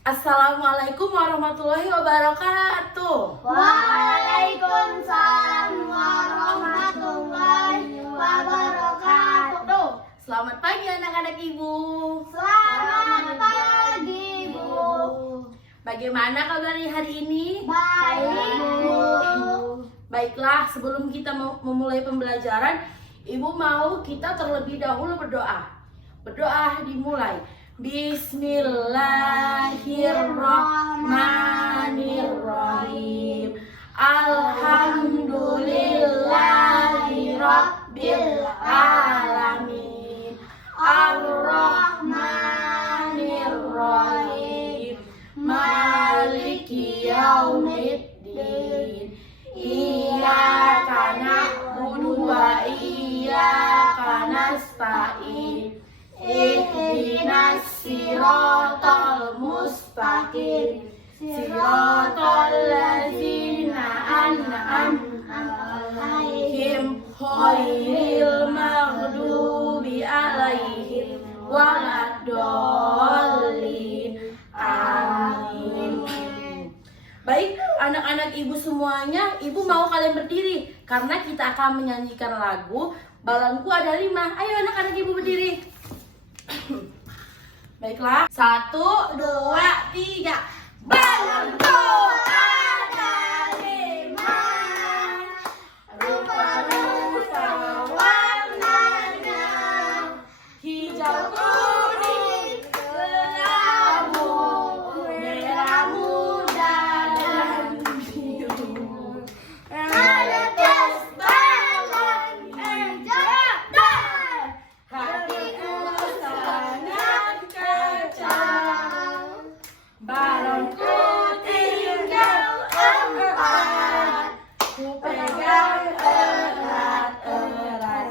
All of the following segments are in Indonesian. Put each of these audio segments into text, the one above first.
Assalamualaikum warahmatullahi wabarakatuh. Waalaikumsalam warahmatullahi wabarakatuh. Selamat pagi anak-anak ibu. Selamat pagi, Bu. Bagaimana kabar hari ini? Baik, Bu. Baiklah, sebelum kita memulai pembelajaran, ibu mau kita terlebih dahulu berdoa. Berdoa dimulai. Bismillahirrahmanirrahim. Alhamdulillahirabbil alamin. Ar-Rahmanir-Rahim. Maliki yaumiddin. Iyyaka na'budu wa iyyaka nasta'in. Ihdinas siratal mustaqim. Siratal ladzina an'amta 'alaihim ghairil maghdubi 'alaihim waladdallin. Amin. Baik, anak-anak ibu semuanya, ibu mau kalian berdiri karena kita akan menyanyikan lagu Balonku Ada 5. Ayo anak-anak ibu berdiri. Baiklah, 1, 2, 3. Balonku ada 5, rupa-rupa warnanya, hijau, kuning, kelabu, merah muda dan biru. Ada tes balon dan hatiku sangat kacau. Balonku tinggal 4, ku pegang erat-erat.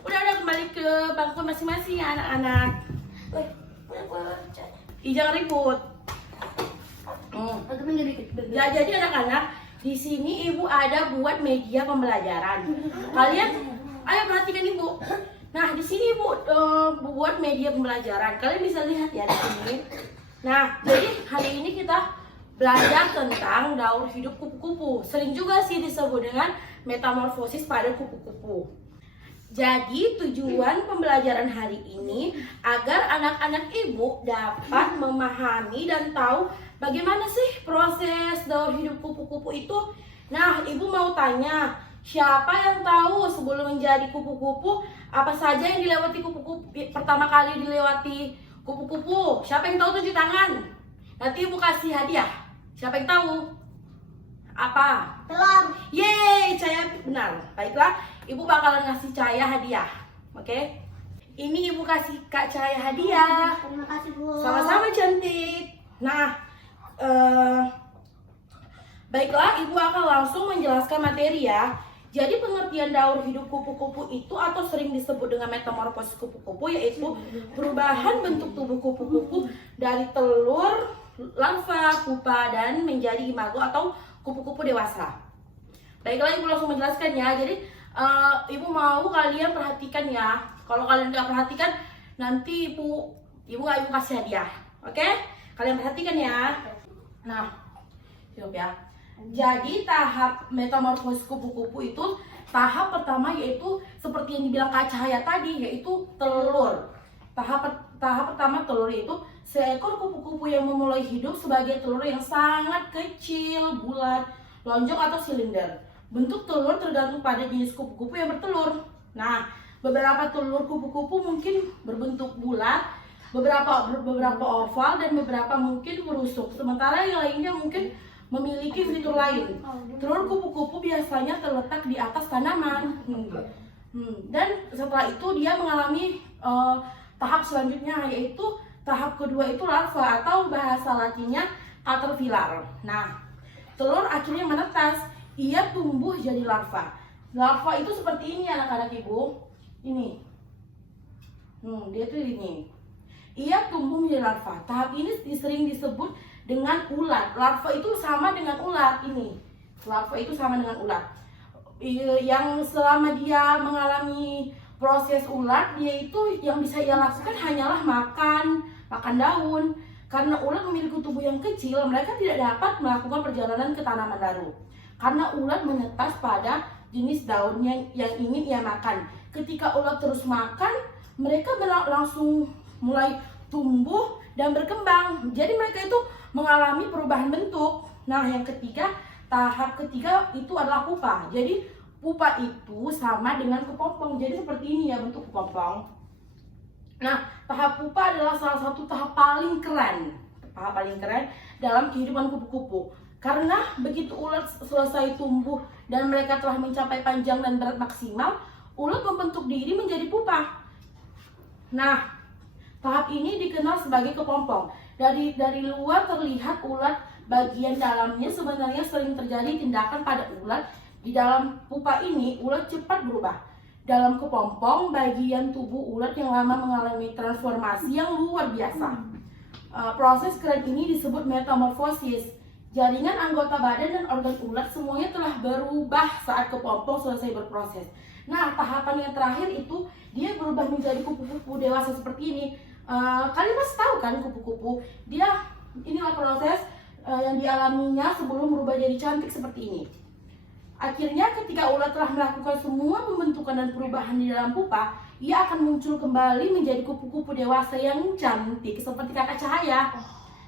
Udah kembali ke bangku masing-masing ya anak-anak. Jangan ribut. Ya, jadi anak-anak, di sini ibu ada buat media pembelajaran. Kalian, ayo perhatikan ibu. Nah, di sini ibu buat media pembelajaran. Kalian bisa lihat ya di sini. Nah, jadi hari ini kita belajar tentang daur hidup kupu-kupu. Sering juga sih disebut dengan metamorfosis pada kupu-kupu. Jadi tujuan pembelajaran hari ini agar anak-anak ibu dapat memahami dan tahu bagaimana sih proses daur hidup kupu-kupu itu. Nah, ibu mau tanya, siapa yang tahu sebelum menjadi kupu-kupu apa saja yang dilewati kupu-kupu pertama kali dilewati kupu-kupu? Siapa yang tahu, tunjuk tangan. Nanti ibu kasih hadiah. Siapa yang tahu? Apa? Telur. Yeay, Cahaya benar. Baiklah, ibu bakalan ngasih Cahaya hadiah. Oke? Ini ibu kasih Kak Cahaya hadiah. Terima kasih, Bu. Sama-sama cantik. Nah, baiklah, ibu akan langsung menjelaskan materi ya. Jadi pengertian daur hidup kupu-kupu itu atau sering disebut dengan metamorfosis kupu-kupu yaitu perubahan bentuk tubuh kupu-kupu dari telur, larva, pupa dan menjadi imago atau kupu-kupu dewasa. Baiklah, ibu langsung menjelaskan ya. Jadi ibu mau kalian perhatikan ya. Kalau kalian nggak perhatikan, nanti ibu nggak kasih hadiah. Oke? Kalian perhatikan ya. Nah, cukup ya. Jadi tahap metamorfosis kupu-kupu itu tahap pertama yaitu seperti yang dibilang Kak Cahaya tadi, yaitu telur. Tahap pertama telur itu seekor kupu-kupu yang memulai hidup sebagai telur yang sangat kecil, bulat, lonjong atau silinder. Bentuk telur tergantung pada jenis kupu-kupu yang bertelur. Nah, beberapa telur kupu-kupu mungkin berbentuk bulat, beberapa oval dan beberapa mungkin merusuk. Sementara yang lainnya mungkin memiliki fitur lain. Telur kupu-kupu biasanya terletak di atas tanaman. Dan setelah itu dia mengalami tahap selanjutnya, yaitu tahap kedua itu larva atau bahasa latinnya caterpillar. Nah, telur akhirnya menetas, ia tumbuh jadi larva. Larva itu seperti ini anak-anak ibu. Ini. Dia tuh ini. Ia tumbuh menjadi larva. Tahap ini sering disebut dengan ulat. Larva itu sama dengan ulat ini. Larva itu sama dengan ulat. Yang selama dia mengalami proses ulat, dia itu yang bisa ia lakukan hanyalah makan, makan daun. Karena ulat memiliki tubuh yang kecil, mereka tidak dapat melakukan perjalanan ke tanaman baru. Karena ulat menetas pada jenis daun yang ingin ia makan. Ketika ulat terus makan, mereka langsung mulai tumbuh dan berkembang. Jadi mereka itu mengalami perubahan bentuk. Nah, yang ketiga, tahap ketiga itu adalah pupa. Jadi pupa itu sama dengan kepompong. Jadi seperti ini ya bentuk kepompong. Nah, tahap pupa adalah salah satu tahap paling keren. Tahap paling keren dalam kehidupan kupu-kupu. Karena begitu ulat selesai tumbuh dan mereka telah mencapai panjang dan berat maksimal, ulat membentuk diri menjadi pupa. Nah, tahap ini dikenal sebagai kepompong. Dari luar terlihat ulat, bagian dalamnya sebenarnya sering terjadi tindakan pada ulat. Di dalam pupa ini, ulat cepat berubah. Dalam kepompong, bagian tubuh ulat yang lama mengalami transformasi yang luar biasa. Proses keren ini disebut metamorfosis. Jaringan anggota badan dan organ ulat semuanya telah berubah saat kepompong selesai berproses. Nah, tahapan yang terakhir itu dia berubah menjadi kupu-kupu dewasa seperti ini. Kalian masih tahu kan kupu-kupu? Inilah proses yang dialaminya sebelum berubah jadi cantik seperti ini. Akhirnya ketika ulat telah melakukan semua pembentukan dan perubahan di dalam pupa, ia akan muncul kembali menjadi kupu-kupu dewasa yang cantik seperti kakak cahaya.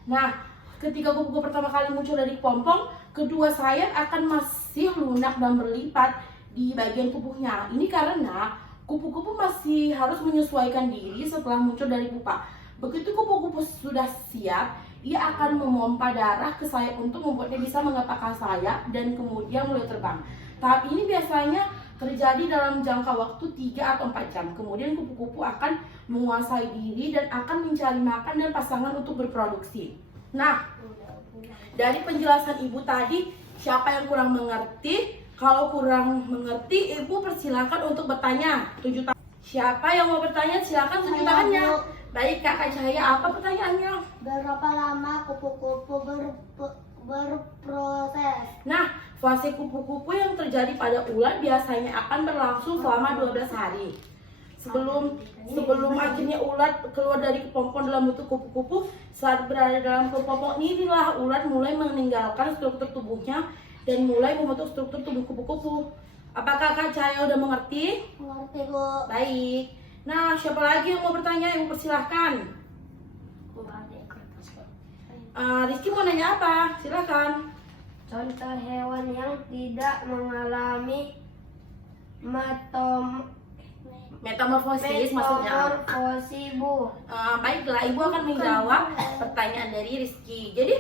Nah, ketika kupu-kupu pertama kali muncul dari kepompong, kedua sayap akan masih lunak dan berlipat di bagian tubuhnya. Ini karena kupu-kupu masih harus menyesuaikan diri setelah muncul dari pupa. Begitu kupu-kupu sudah siap, ia akan memompa darah ke sayap untuk membuatnya bisa menggapakkan sayap dan kemudian mulai terbang. Tahap ini biasanya terjadi dalam jangka waktu 3 atau 4 jam. Kemudian kupu-kupu akan menguasai diri dan akan mencari makan dan pasangan untuk berproduksi. Nah, dari penjelasan ibu tadi, siapa yang kurang mengerti? Kalau kurang mengerti, ibu persilakan untuk bertanya. Siapa yang mau bertanya? Silakan tunjuk tangannya. Baik, Kak Cahaya, apa pertanyaannya? Berapa lama kupu-kupu berproses? Nah, fase kupu-kupu yang terjadi pada ulat biasanya akan berlangsung selama 12 hari. Sebelum akhirnya ulat keluar dari kepompong dalam bentuk kupu-kupu, saat berada dalam kepompong inilah ulat mulai meninggalkan struktur tubuhnya dan mulai membentuk struktur tubuh kupu-kupu. Apakah Kak Cahaya udah mengerti? Mengerti, Bu. Baik. Nah, siapa lagi yang mau bertanya? Ibu persilahkan. Rizky mau nanya apa? Silakan. Contoh hewan yang tidak mengalami Metamorfosis maksudnya. metamorfosis, Bu. Baiklah, ibu akan menjawab pertanyaan dari Rizky. Jadi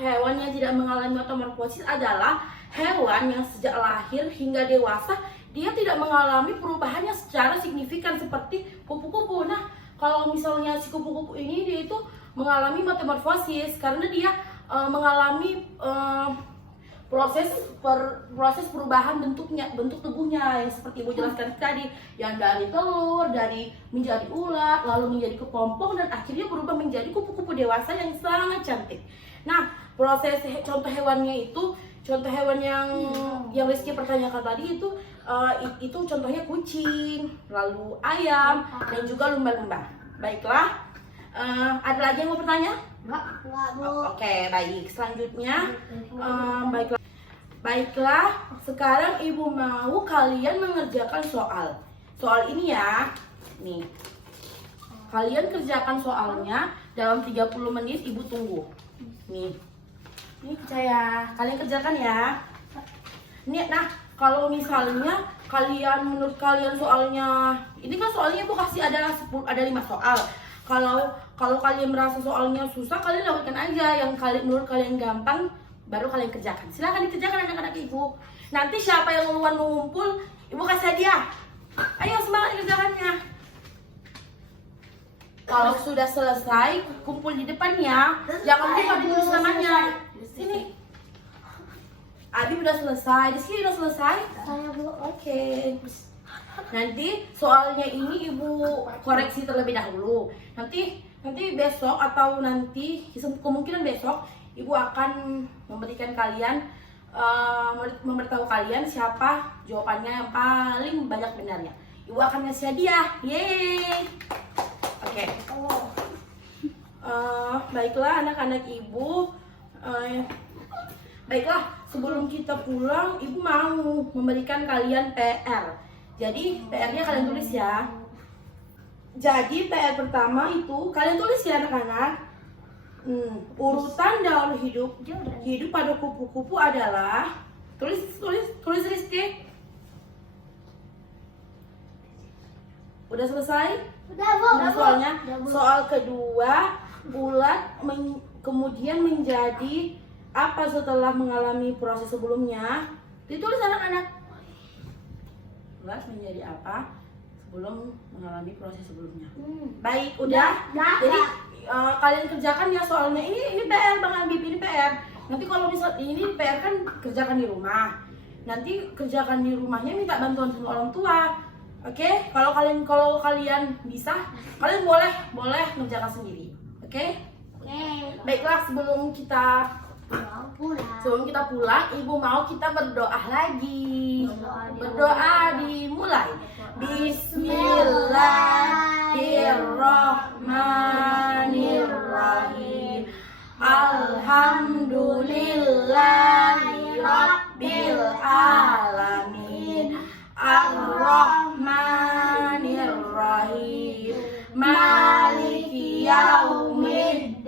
hewan yang tidak mengalami metamorfosis adalah hewan yang sejak lahir hingga dewasa dia tidak mengalami perubahan yang secara signifikan seperti kupu-kupu. Nah, kalau misalnya si kupu-kupu ini dia itu mengalami metamorfosis karena dia mengalami proses perubahan bentuk tubuhnya yang seperti ibu jelaskan tadi, yang dari telur, dari menjadi ulat, lalu menjadi kepompong dan akhirnya berubah menjadi kupu-kupu dewasa yang sangat cantik. Nah, proses contoh hewannya itu, contoh hewan yang Rizky pertanyakan tadi itu contohnya kucing, lalu ayam dan juga lumba-lumba. Baiklah, ada lagi yang mau bertanya? Enggak, Bu. Oke, baik. Selanjutnya, baiklah. Sekarang ibu mau kalian mengerjakan soal. Soal ini ya, nih. Kalian kerjakan soalnya dalam 30 menit. Ibu tunggu. Nih, percaya. Kalian kerjakan ya. Nih, nah, kalau misalnya menurut kalian soalnya, ini kan soalnya ibu kasih ada 5 soal. Kalau kalian merasa soalnya susah, kalian lakukan aja yang menurut kalian gampang, baru kalian kerjakan. Silahkan dikerjakan anak-anak ibu. Nanti siapa yang duluan mengumpul, ibu kasih hadiah. Ayo semangat kerjakannya. Kalau sudah selesai, kumpul di depannya. Jangan lupa ditulis namanya. Sini. Abi udah selesai. Di sini udah selesai. Oke. Nanti soalnya ini ibu koreksi terlebih dahulu. Nanti besok atau nanti kemungkinan besok ibu akan memberikan kalian memberitahu kalian siapa jawabannya yang paling banyak benarnya. Ibu akan ngasih hadiah. Yeay. Oke. Baiklah anak-anak ibu. Baiklah, sebelum kita pulang, ibu mau memberikan kalian PR. Jadi PR-nya kalian tulis ya. Jadi PR pertama itu kalian tulis ya anak-anak. Urutan daur hidup pada kupu-kupu adalah, tulis Rizky. Udah selesai? Udah, Bu. Nah, soalnya Udah, Bu. soal kedua, ulat kemudian menjadi apa setelah mengalami proses sebelumnya? Ditulis anak-anak. Ulat menjadi apa sebelum mengalami proses sebelumnya? Baik, udah. Jadi kalian kerjakan ya soalnya. Ini PR Bang Habib, ini PR. Nanti kalau misal ini PR kan kerjakan di rumah. Nanti kerjakan di rumahnya minta bantuan sama orang tua. Oke, kalau kalian bisa, kalian boleh mengerjakan sendiri. Oke? Baiklah, sebelum kita pulang, ibu mau kita berdoa lagi. Berdoa dimulai. Bismillahirrahmanirrahim. Alhamdulillahi rabbil alamin. Ar-Rahmanir-Rahim. Maliki yaumiddin.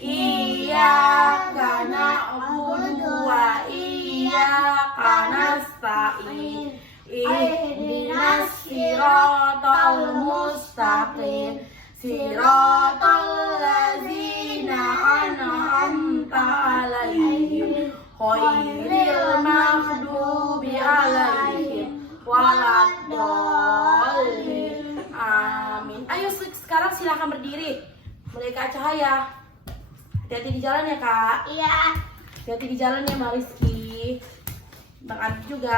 Iyyaka na'budu wa iyyaka nasta'in. Ihdinas siratal mustaqim. Siratal ladzina an'amta 'alaihim ghairil maghdubi 'alaihim waladdallin. Amin. Ayo sekarang silakan berdiri. Mulai Kak Cahaya. Hati-hati di jalan ya Kak. Iya. Hati-hati di jalan ya Mbak Rizky. Bang Adi juga.